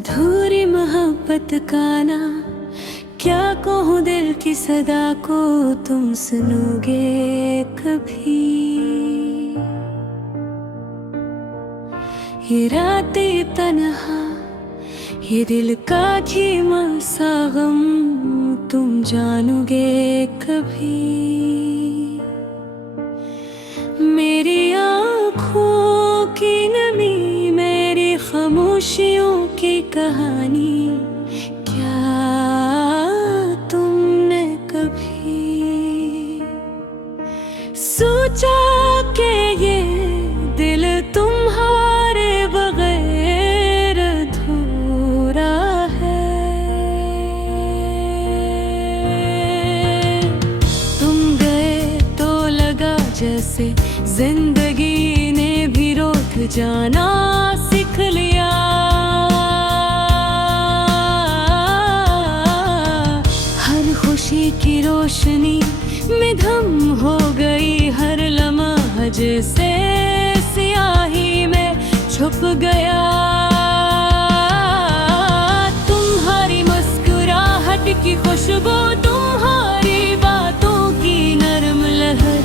अधूरी मोहब्बत का ना क्या कहूँ, दिल की सदा को तुम सुनोगे कभी। ये रातें तन्हा, ये दिल का धीमा सा गम तुम जानोगे कभी। मेरी आँखों की नमी, मेरी खामोशियों की कहानी, क्या तुमने कभी सोचा कि ये दिल तुम्हारे बगैर अधूरा है। तुम गए तो लगा जैसे जिंदगी ने भी रोक जाना सीख लिया। हर खुशी की रोशनी में धम हो गई हर लम्हा, जैसे स्याही में छुप गया। तुम्हारी मुस्कुराहट की खुशबू, तुम्हारी बातों की नरम लहर,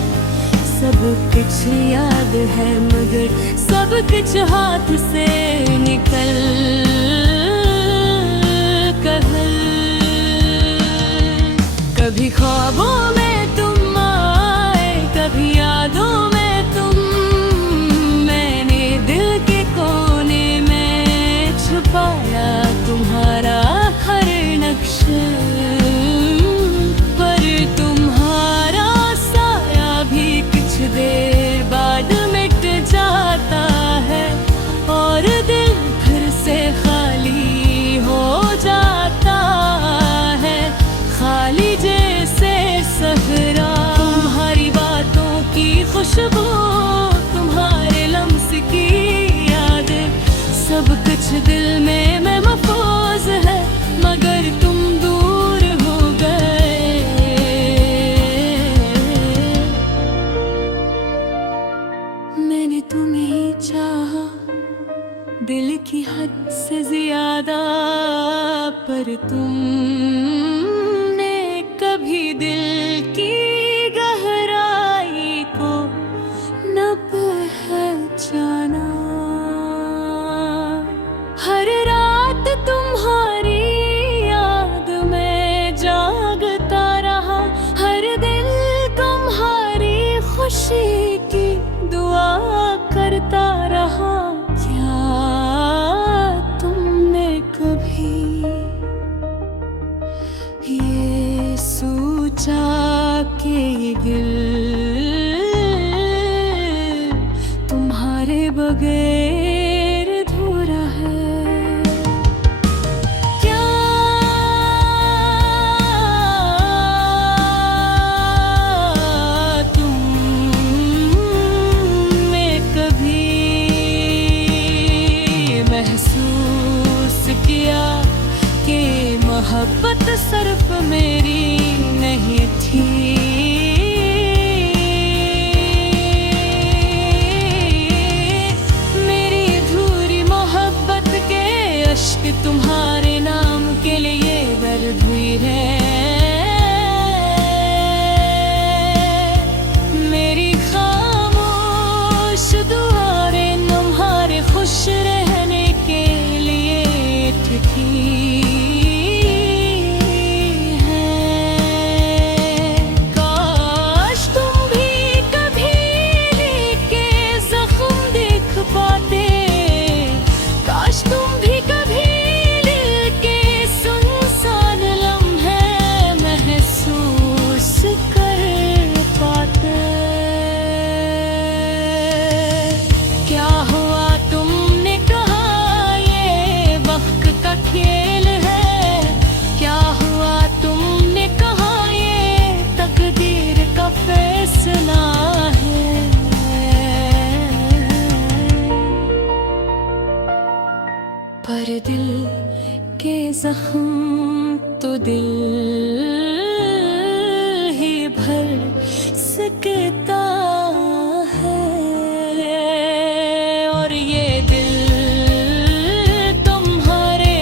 सब कुछ याद है मगर सब कुछ हाथ से निकल कर। कभी ख्वाबों में तुम आए, कभी यादों में तुम, मैंने दिल के कोने में छुपाया तुम्हारा हर नक्शा। देर बाद मिट जाता है और दिल फिर से खाली हो जाता है, खाली जैसे सहरा। तुम्हारी बातों की खुशबू, तुम्हारे लम्स की यादें, सब कुछ दिल में महफूज है मगर तुम दूर हो गए। मैंने तुम्हें चाहा दिल की हद से ज्यादा, पर तुमने कभी दिल की गहराई को न पहचाना। हर रात तुम्हारी याद में जागता रहा, हर दिल तुम्हारी खुशी की दुआ करता रहा। क्या तुमने कभी ये सोचा कि ये दिल तुम्हारे बगैर अधूरा है? क्या मोहब्बत सिर्फ मेरी नहीं थी, मेरी अधूरी मोहब्बत के अश्क तुम्हारे नाम के लिए बर्द हुई है। मेरी खामोश दुआएं तुम्हारे खुश रहने के लिए थी। पर दिल के जख्म तो दिल ही भर सकता है, और ये दिल तुम्हारे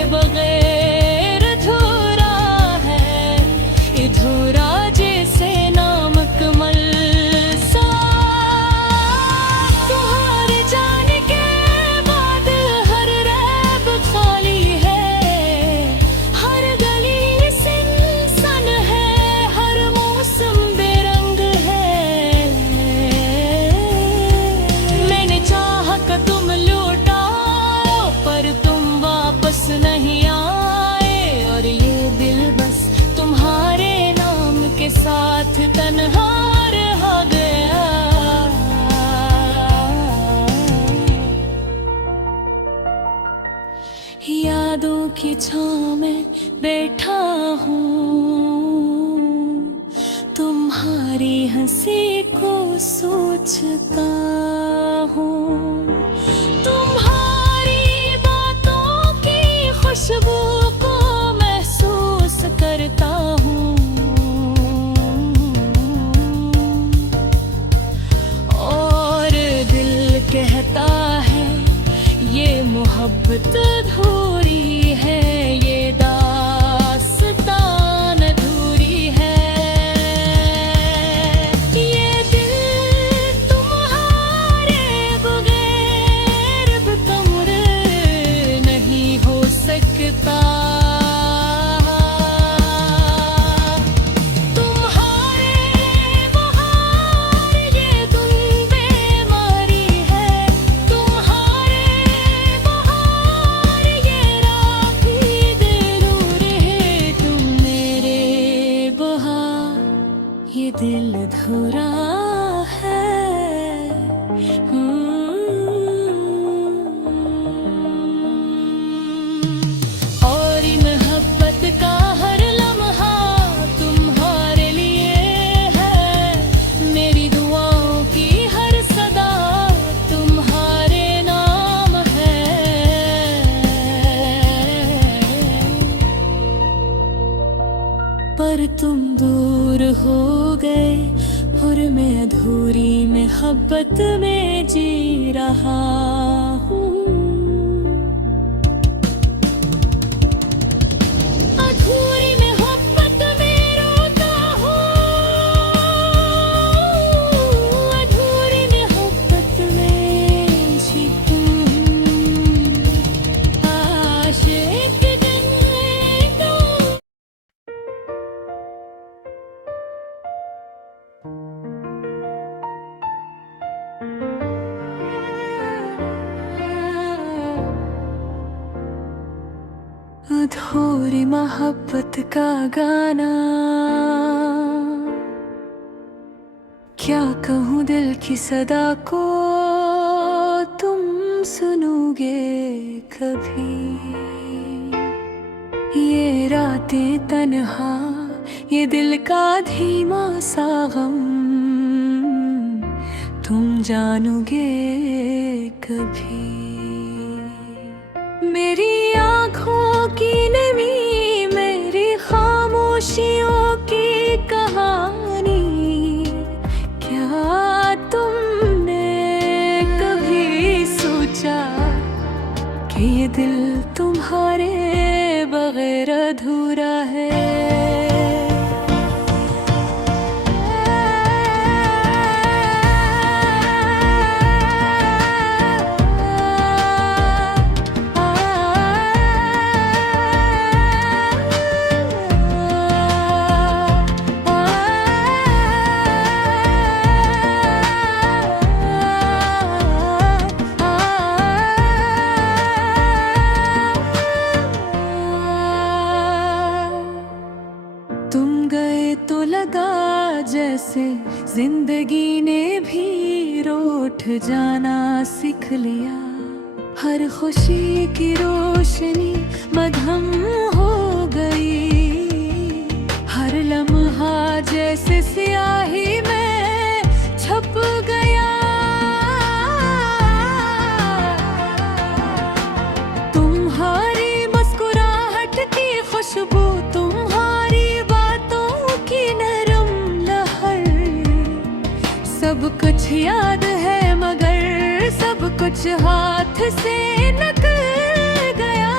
छाँव में बैठा हूँ, तुम्हारी हंसी को सोचता हूँ, तुम्हारी बातों की खुशबू को महसूस करता हूँ, और दिल कहता है ये मोहब्बत अधूरी है, ये दास्तान अधूरी है। ये दिल तुम्हारे बगैर बेकमर नहीं हो सकता। ये दिल अधूरा है। और इन मोहब्बत का हर लम्हा तुम्हारे लिए है, मेरी दुआओं की हर सदा तुम्हारे नाम है। पर तुम दूर हो गए और मैं अधूरी मोहब्बत में जी रहा हूँ। अधूरी मोहब्बत में रोता हूँ, अधूरी मोहब्बत में जीता हूँ। आशिक अधूरी मोहब्बत का गाना, क्या कहूँ दिल की सदा को तुम सुनोगे कभी। ये रातें तन्हा, ये दिल का धीमा सा गम तुम जानोगे कभी। मेरी आँखों की नमी, मेरी खामोशियों की कहानी, क्या तुमने कभी सोचा कि ये दिल तुम्हारे बगैर अधूरा है। तुम गए तो लगा जैसे जिंदगी ने भी रूठ जाना सीख लिया। हर खुशी की रोशनी मधम हो गई, हर लम्हा जैसे स्याही में छप गया। तुम्हारी मुस्कुराहट की खुशबू, तुम्हारी बातों की नरम लहर, सब कुछ याद है मगर सब कुछ हाथ से निकल गया।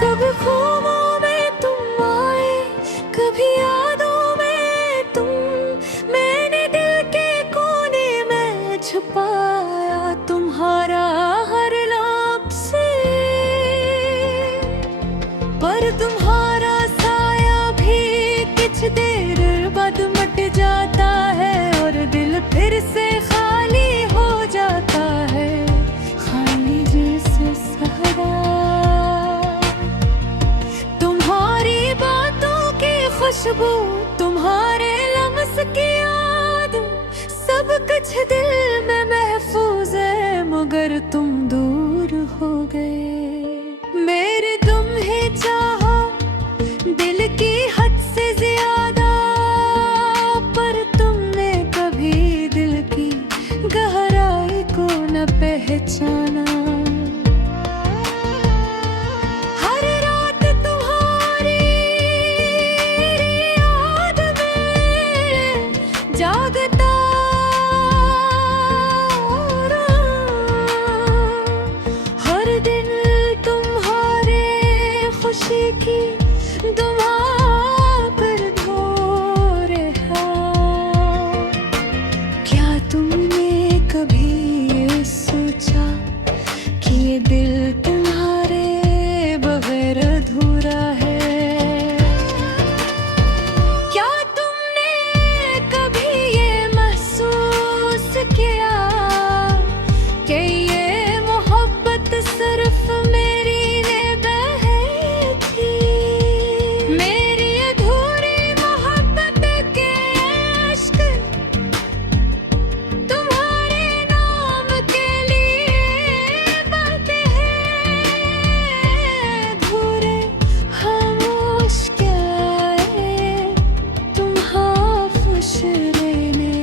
कभी ख्वाबों में तुम आए, कभी यादों में तुम, मैंने दिल के कोने में छुपाया तुम्हारा हर लफ्ज़, पर तुम्हारा साया भी कुछ देर बाद मिट जाता है और दिल फिर से खाली हो जाता है, खाली जैसे सहरा। तुम्हारी बातों की खुशबू, तुम्हारे लम्स की याद, सब कुछ दिल में महफूज है मगर तुम दूर हो गए। खुशी की दुआ कर दो रहा। क्या तुमने कभी ये सोचा कि ये दिल तुम्हारे बगैर अधूरा है? क्या तुमने कभी ये महसूस किया कि ये मोहब्बत सिर्फ मेरी निगाहें थी? मेरी अधूरी मोहब्बत के अश्क तुम्हारे नाम के लिए बहते हैं अधूरे। खामोश क्या है तुम खामोश रहने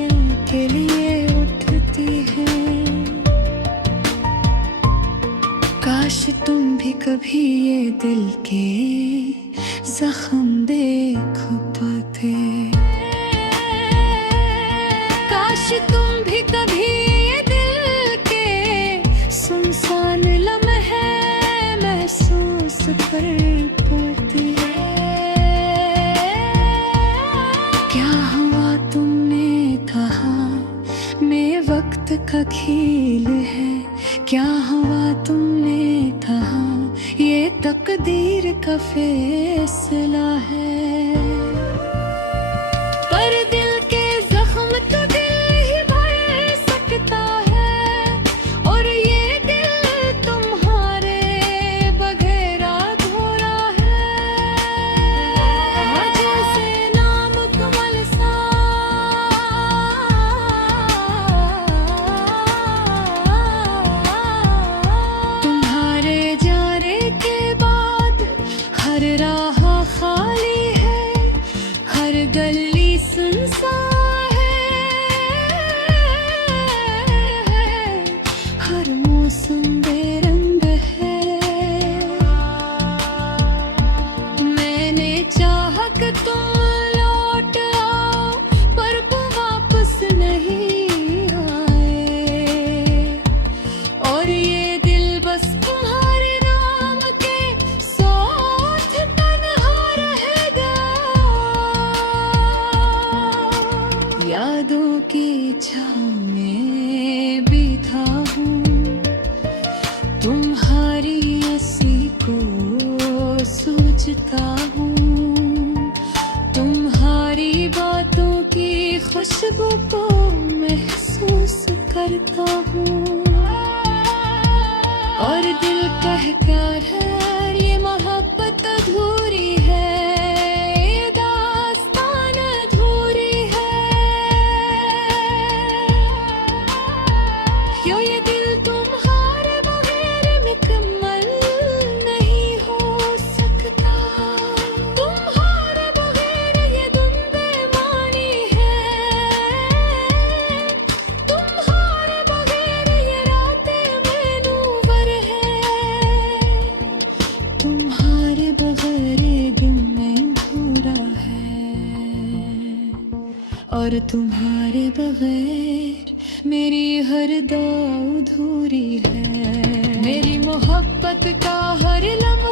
के लिए उठती हैं। काश तुम भी कभी ये दिल के जख्म देख पाते। काश तुम भी कभी ये दिल के सुनसान लम्हे महसूस कर पाते। क्या हुआ तुमने कहा मैं वक्त का खेल है? क्या हुआ तुमने कहा ये तकदीर का फैसला है? पर दिल के जख्म तो दिल ही भर सकता है, और ये दिल तुम्हारे बगैर अधूरा है। जैसे नाम कमल सा तुम्हारे जाने के बाद हर राह खाली है, हर गली सुनसान है, हर मौसम बेरंग है। मैंने चाहा कि तुम लौट आओ पर वो वापस नहीं आए, और ये दिल बस तुम्हारे नाम के साथ तन्हा रह गया। यादों की छाँव में बिठा हूँ तुम्हारी हंसी को सोचता हूँ, तुम्हारी बातों की खुशबू को महसूस करता हूँ, और दिल कहता है ये मोहब्बत अधूरी है, ये दास्तान अधूरी है। क्यों ये दिल तुम्हारे बगैर मुकम्मल नहीं हो सकता? तुम्हारे बगैर ये दिन बेमानी है, तुम्हारे बगैर ये रातें मनूवर है, तुम्हारे बगैर ये दिन अधूरा है, और तुम्हारे बगैर मेरी हर दौड़ अधूरी है। मेरी मोहब्बत का हर लम्हा